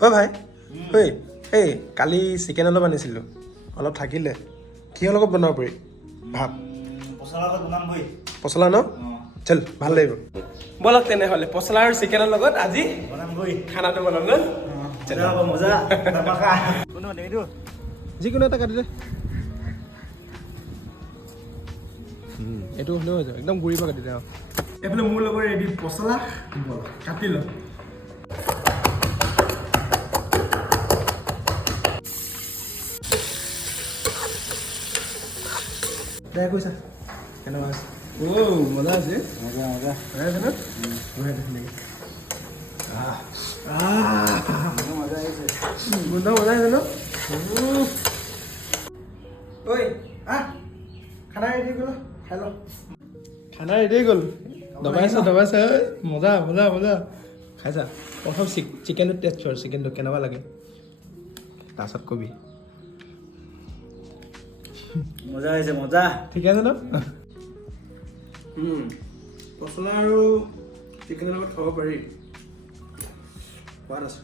অ' ভাই ঐ এই কালি চিকেন অলপ আনিছিলোঁ অলপ থাকিলে কিহৰ লগত বনাব পাৰি ভাত পচলা ন চল ভাল লাগিব বলক তেনেহ'লে পচলা আৰু চিকেনৰ লগত আজি খানাটো বনাম ন যিকোনো এটা কাটি দে এইটো হ'লেও হৈ যাব একদম গুড়ি পৰা কাটি দে এইফালে মোৰ লগত ৰেডি পচলা বল কাটি ল দে কৈছা কেনেকুৱা আছে মজা আছে মজা মজা আছে ন মজা আহিছে গোন্ধ মজা আহিছে ন ঐ খানা ৰেডি গ'ল খাই ল খানা ৰেডি গ'ল দবাইছা মজা মজা মজা খাইছা প্ৰথম চিকেনটো টেষ্ট কৰ চিকেনটো কেনেকুৱা লাগে তাৰপিছত কবি মজা হৈছে মজা ঠিক আছে ন পচলা আৰু চিকেনৰ লগত খাব পাৰি সোৱাদ আছে